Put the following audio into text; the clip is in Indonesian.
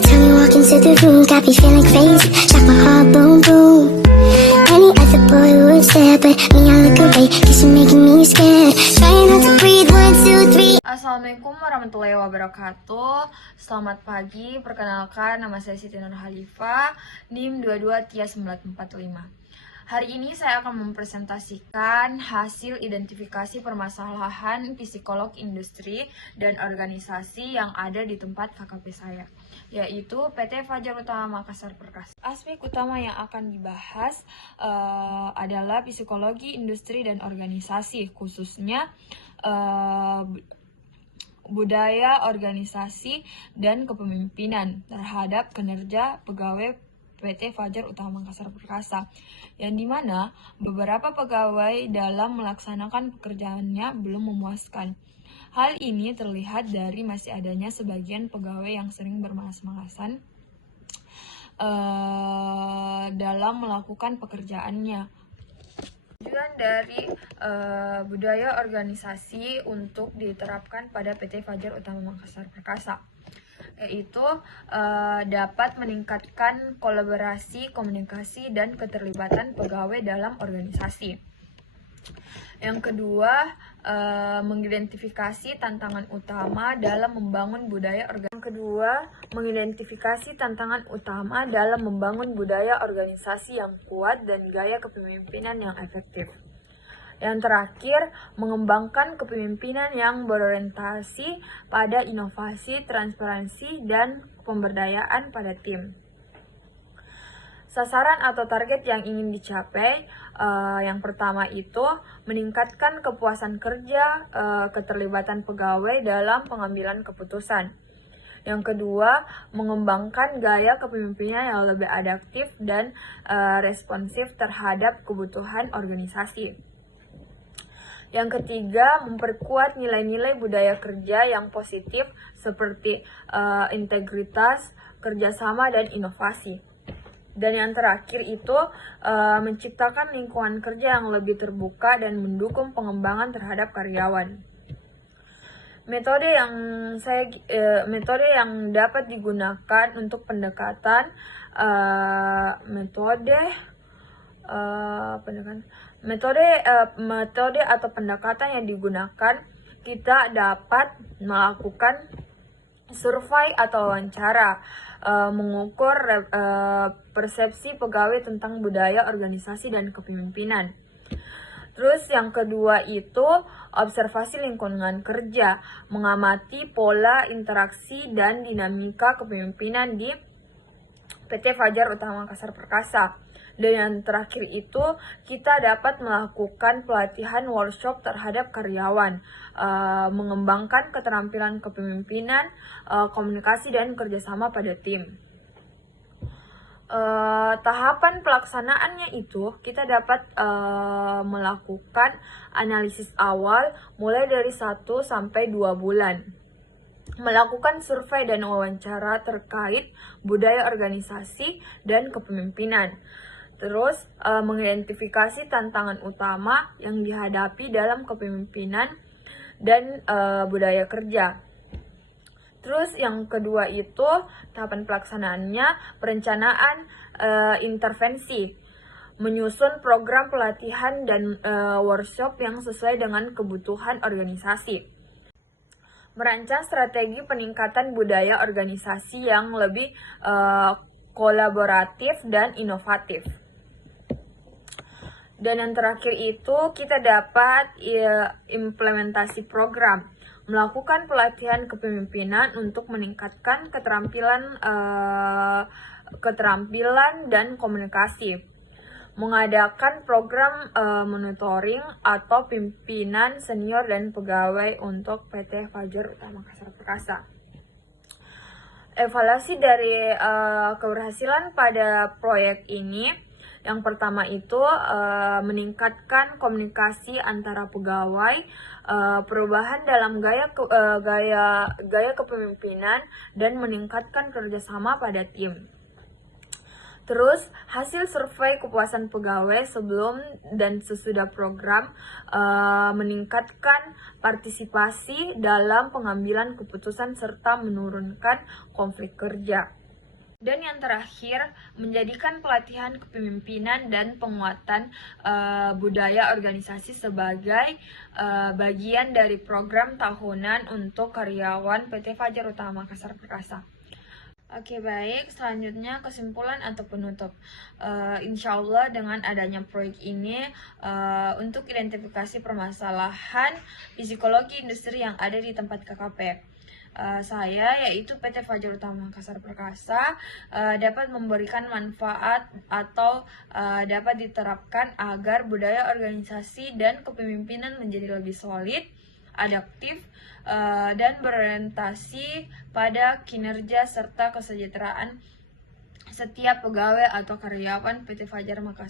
time you walk into the room, got me feeling crazy, like my heart boom boom. Any other boy would stare, but me I look away, cause you're making me scared. Trying not to breathe, 1, 2, 3. Assalamualaikum warahmatullahi wabarakatuh. Selamat pagi, perkenalkan nama saya Siti Nur Halifah, NIM 22TIA945. Hari ini saya akan mempresentasikan hasil identifikasi permasalahan psikolog industri dan organisasi yang ada di tempat KKP saya, yaitu PT Fajar Utama Makassar Perkasa. Aspek utama yang akan dibahas adalah psikologi industri dan organisasi, khususnya budaya organisasi dan kepemimpinan terhadap kinerja pegawai PT Fajar Utama Makassar Perkasa, yang dimana beberapa pegawai dalam melaksanakan pekerjaannya belum memuaskan. Hal ini terlihat dari masih adanya sebagian pegawai yang sering bermalas-malasan dalam melakukan pekerjaannya. Tujuan dari budaya organisasi untuk diterapkan pada PT Fajar Utama Makassar Perkasa, yaitu dapat meningkatkan kolaborasi, komunikasi, dan keterlibatan pegawai dalam organisasi. Yang kedua, mengidentifikasi tantangan utama dalam membangun budaya organisasi yang kuat dan gaya kepemimpinan yang efektif. Yang terakhir, mengembangkan kepemimpinan yang berorientasi pada inovasi, transparansi, dan pemberdayaan pada tim. Sasaran atau target yang ingin dicapai, yang pertama itu meningkatkan kepuasan kerja, keterlibatan pegawai dalam pengambilan keputusan. Yang kedua, mengembangkan gaya kepemimpinan yang lebih adaptif dan responsif terhadap kebutuhan organisasi. Yang ketiga, memperkuat nilai-nilai budaya kerja yang positif seperti integritas, kerjasama, dan inovasi. Dan yang terakhir itu menciptakan lingkungan kerja yang lebih terbuka dan mendukung pengembangan terhadap karyawan. Metode yang dapat digunakan untuk pendekatan metode atau pendekatan yang digunakan, kita dapat melakukan survei atau wawancara, mengukur persepsi pegawai tentang budaya organisasi dan kepemimpinan. Terus yang kedua itu observasi lingkungan kerja, mengamati pola interaksi dan dinamika kepemimpinan di PT Fajar Utama Makassar Perkasa. Dan yang terakhir itu kita dapat melakukan pelatihan workshop terhadap karyawan, mengembangkan keterampilan kepemimpinan, komunikasi, dan kerjasama pada tim. Tahapan pelaksanaannya itu kita dapat melakukan analisis awal mulai dari 1 sampai 2 bulan. Melakukan survei dan wawancara terkait budaya organisasi dan kepemimpinan. Terus mengidentifikasi tantangan utama yang dihadapi dalam kepemimpinan dan budaya kerja. Terus yang kedua itu tahapan pelaksanaannya perencanaan intervensi, menyusun program pelatihan dan workshop yang sesuai dengan kebutuhan organisasi. Merancang strategi peningkatan budaya organisasi yang lebih kolaboratif dan inovatif. Dan yang terakhir itu kita dapat implementasi program, melakukan pelatihan kepemimpinan untuk meningkatkan keterampilan dan komunikasi, mengadakan program monitoring atau pimpinan senior dan pegawai untuk PT Fajar Utama Makassar Perkasa. Evaluasi dari keberhasilan pada proyek ini, yang pertama itu meningkatkan komunikasi antara pegawai, perubahan dalam gaya kepemimpinan, dan meningkatkan kerjasama pada tim. Terus, hasil survei kepuasan pegawai sebelum dan sesudah program meningkatkan partisipasi dalam pengambilan keputusan serta menurunkan konflik kerja. Dan yang terakhir, menjadikan pelatihan kepemimpinan dan penguatan budaya organisasi sebagai bagian dari program tahunan untuk karyawan PT Fajar Utama Makassar Perkasa. Oke, baik, selanjutnya kesimpulan atau penutup. Insya Allah dengan adanya proyek ini untuk identifikasi permasalahan psikologi industri yang ada di tempat KKP. Saya yaitu PT Fajar Utama Makassar Perkasa dapat memberikan manfaat atau dapat diterapkan agar budaya organisasi dan kepemimpinan menjadi lebih solid, adaptif, dan berorientasi pada kinerja serta kesejahteraan setiap pegawai atau karyawan PT Fajar Makassar.